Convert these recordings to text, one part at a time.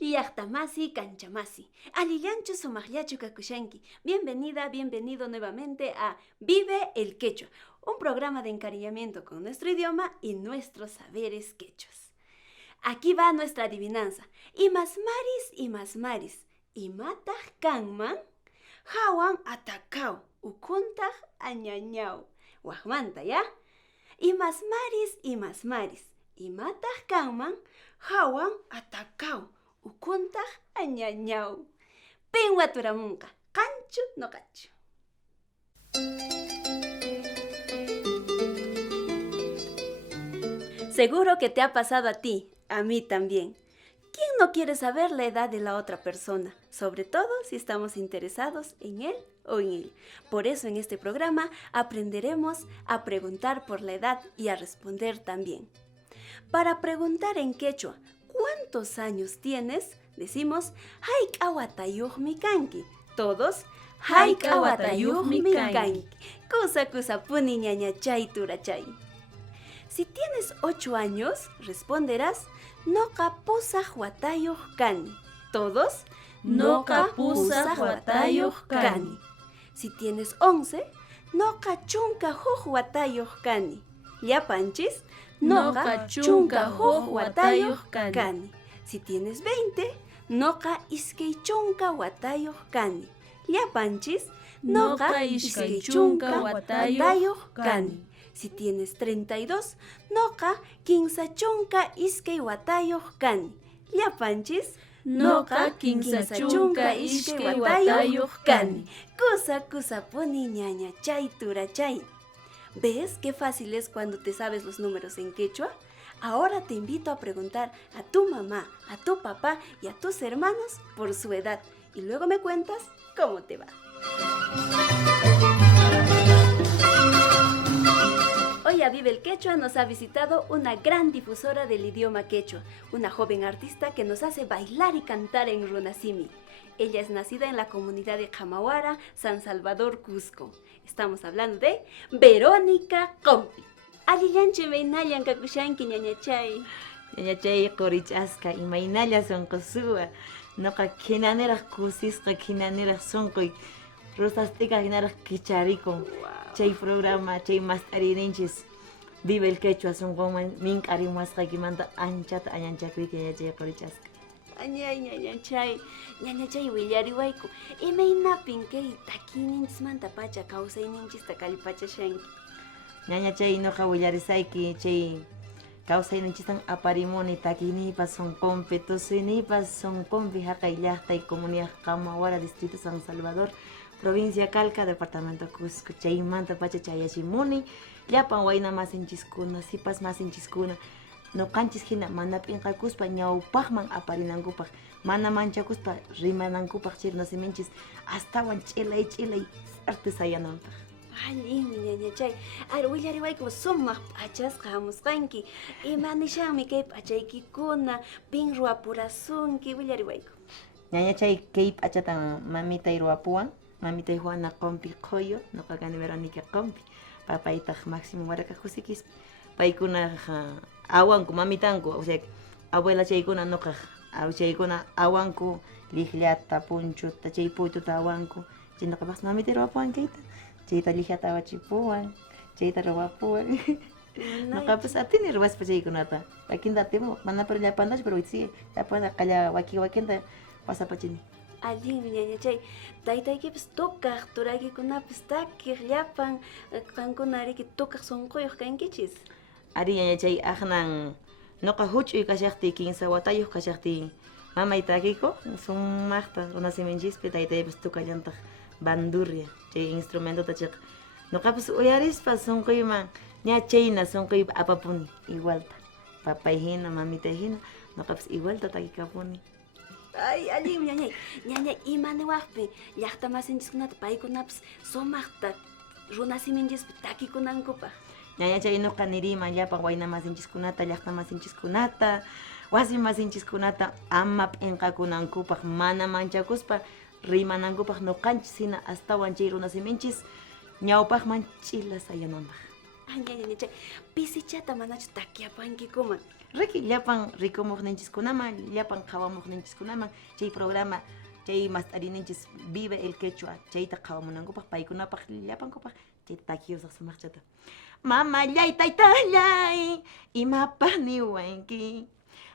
Llaqtamasi kanchamasi. Alillanchu sumaqllachu kakushanki. Bienvenida, bienvenido nuevamente a Vive el Quechua, un programa de encariñamiento con nuestro idioma y nuestros saberes quechuas. Aquí va nuestra adivinanza. Imasmaris. Imataq kanman? Hawan atacao. Ukuntaq añañao. Wajmanta, ¿ya? Imasmaris. Imataq kanman? Hawan atacao. Ukuntaq añañao. Pinwa turamunqa. Qanchu noqachu. Seguro que te ha pasado a ti, a mí también. ¿Quién no quiere saber la edad de la otra persona? Sobre todo si estamos interesados en él o en él. Por eso en este programa aprenderemos a preguntar por la edad y a responder también. Para preguntar en quechua, ¿cuántos años tienes? Decimos, hayk'awatayuqmi kanki. Todos, hayk'awatayuqmi kanki. Kusapuni ñañachay turachay. Si tienes 8 años, responderás, noqa pusaq watayuq kani. Todos, noqa pusaq watayuq kani. Si tienes 11, noqa chunka huk watayuq kani. Llapanchis, noqa chunka huk watayuq kani. Si tienes 20, noqa iskay chunka watayuq kani. Llapanchis, noqa iskay chunka watayuq kani. Si tienes 32, noqa kinsa chunka iskay watayuq kani. Llapanchis, noqa kinsa chunka iskay watayuq kani. Kusapuni ñañachay turachay. ¿Ves qué fácil es cuando te sabes los números en quechua? Ahora te invito a preguntar a tu mamá, a tu papá y a tus hermanos por su edad. Y luego me cuentas cómo te va. Hoy a Vive el Quechua nos ha visitado una gran difusora del idioma quechua, una joven artista que nos hace bailar y cantar en Runasimi. Ella es nacida en la comunidad de Jamawara, San Salvador, Cusco. Estamos hablando de Verónica Compi. Alillanchi mainallan kakushanki ñañachay. Ñañachay qorichasqa imaynalla sunqusuwa. Noqa kinaniraq kusisqa kinaniraq sunquy. Rusastika hinaraq kicharikun. Chay programa, chay mastarininchis Vive el Quechua sunqunman mink'arimusqaykimanta anchata añanchakriki ñañachay qorichasqa. Añay ñañachay willariwayku. Imaynapin kay takininchis pacha kawsayninchista kallpachashanki. Ñañachay noqa willarisayki chay kawsayninchistan aparimuni takiynipas sunqunpi, tusuynipas sunqunpi haqay llaqtay comunidad Jamawara, distrito San Salvador, provincia Calca, departamento Cusco. Chaymanta pacha chayachimuni llapan wayna masinchiskuna, sipas masinchiskuna noqanchis hina mana p'inqakuspa ñawpaqman aparinankupaq, mana manchakuspa rimanankupaq chay nasiminchis astawan ch'ilay sarti sayananpaq. Allimi ñañachay. Willariwayku sumaq p'achasqa hamusqanki. Imanishanmi kay p'achaykikuna, pin ruapurasunki, willariwayku. Ñañachay kay p'achatan mamitay ruapuwan, mamitay Juana Compi Qoyo, noqa kani Verónica Compi, papaytaq Máximo Waraka Jusikis, paykuna awanku mamitanku, o sea, abuela chaykuna noqa chaykuna awanku liqllata, punchuta, chay puytuta awanku, chay noqapas mamitay ruapuwan kayta. Chayta liqllata awachipuwan, chayta ruwapuwan. Noqapas atini ruwaspa chaykunata. Wakinta atimu, mana pero llapantachu, pero sigue. Llapanta qalla wakinta pasapachini. Allimi ñañachay. Taytaykipis tukaq turaykikunapas takiq llapan qankunariki tukaq sunquyuq kankichis. Ari ñañachay aqnan noqa huch'uy kashaqti 15 watayuq kashaqti mamay takiyku sumaqta runasiminchispi taytaypis tukallantaq bandurria, chay instrumento tachik. Noqapas uyarispa sunquyman ña chayna sunquy apapuni igualta. Papay hina, mamitay hina, noqapas igualta takikapuni. Ay, allimi ñañay imaniwaqpi llaqta masinchikkunata paykunapas sumaqta runasiminchispi takikunankupaq. Ñañachay noqa niriman llapan wayna masinchikkunata, llaqta masinchikkunata, wasi masinchikkunata ama p'inqakunankupaq, mana manchakuspa rimanankupaq noqanchis hina astawan chay runasiminchis ñawpaqman ch'ila sayananpaq. Ñañachay, pisichata manachu takiapankikuman. Riki llapan rikomuqninchikkunaman, llapan qhawamuqninchikkunaman chay programa chay mast'arininchis Vive el Quechua chayta qhawamunankupaq paykunapaq llapankupaq chay takiwsaq sumaqchata. Mamallay taytallay imapaq niwanki,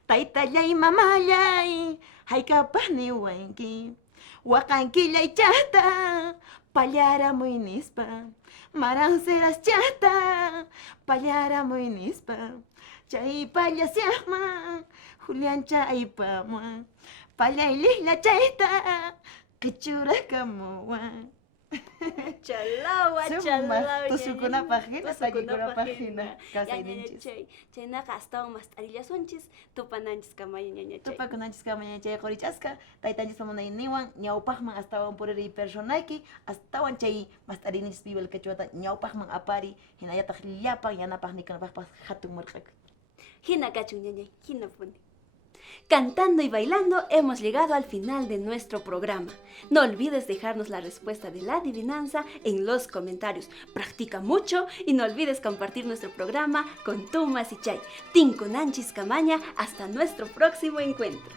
taytallay mamallay haykapaq niwanki, waqankillaychata pallaramuy nispa, maranserashchata pallaramuy nispa, chay pallasyaqman Juliancha aypamuwan, pallay liqlachayta qichurakamuwan. Chalawa, Sumaq chalawa. tusukunapaq hina, takikunapaq hina, kawsayninchis. Chaynaqa astawan mast'arillasunchis, tupananchis kamay ñañachay. Tupakunanchiskama chay qorichasqa, taytanchis munayniwan ñawpaqman astawan puririy personayki, astawan chay mast'arininchis Vive el Quechuata ñawpaqman apari, hinallataq llapan yanapaq nikanapaqpas hatun marqakuy. Hina kachun ñañay, hina puni. Cantando y bailando hemos llegado al final de nuestro programa. No olvides dejarnos la respuesta de la adivinanza en los comentarios. Practica mucho y no olvides compartir nuestro programa con Tumas y Chay. Tinkunanchis Camaña, hasta nuestro próximo encuentro.